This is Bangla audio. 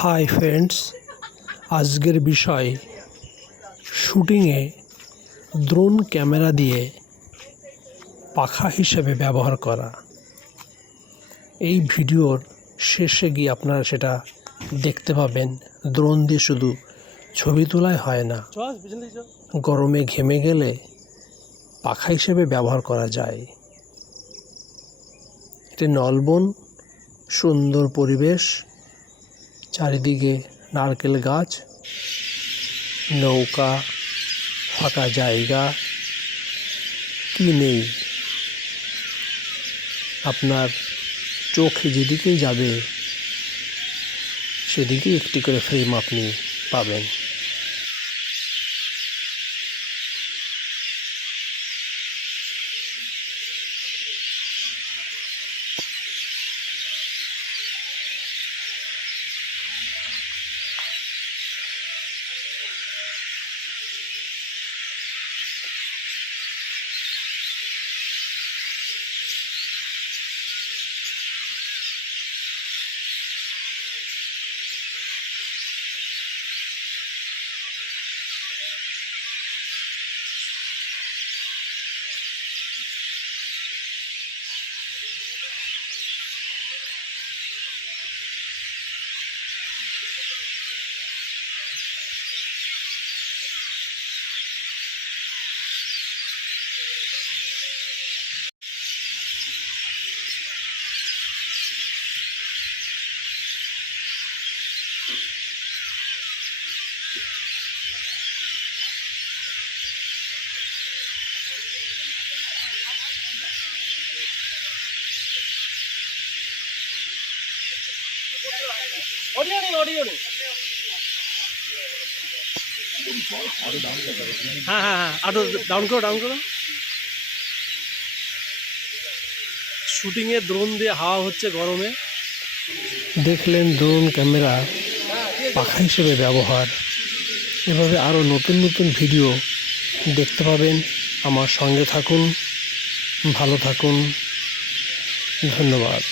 হাই ফ্রেন্ডস, আজকের বিষয় শুটিংয়ে ড্রোন ক্যামেরা দিয়ে পাখা হিসেবে ব্যবহার করা। এই ভিডিওর শেষে গিয়ে আপনারা সেটা দেখতে পাবেন। ড্রোন দিয়ে শুধু ছবি তোলাই হয় না, গরমে ঘেমে গেলে পাখা হিসেবে ব্যবহার করা যায়। এটি নলবন, সুন্দর পরিবেশ, চারিদিকে নারকেল গাছ, নৌকা, ফাঁকা জায়গা, কি নেই। আপনার চোখ যেদিকেই যাবে সেদিকেই একটি করে ফ্রেম আপনি পাবেন। অডিও নেই। হ্যাঁ, আরো ডাউন করো। শুটিংয়ে ড্রোন দিয়ে হাওয়া হচ্ছে গরমে। দেখলেন ড্রোন ক্যামেরা পাখা হিসেবে ব্যবহার। এভাবে আরও নতুন নতুন ভিডিও দেখতে পাবেন। আমার সঙ্গে থাকুন, ভালো থাকুন, ধন্যবাদ।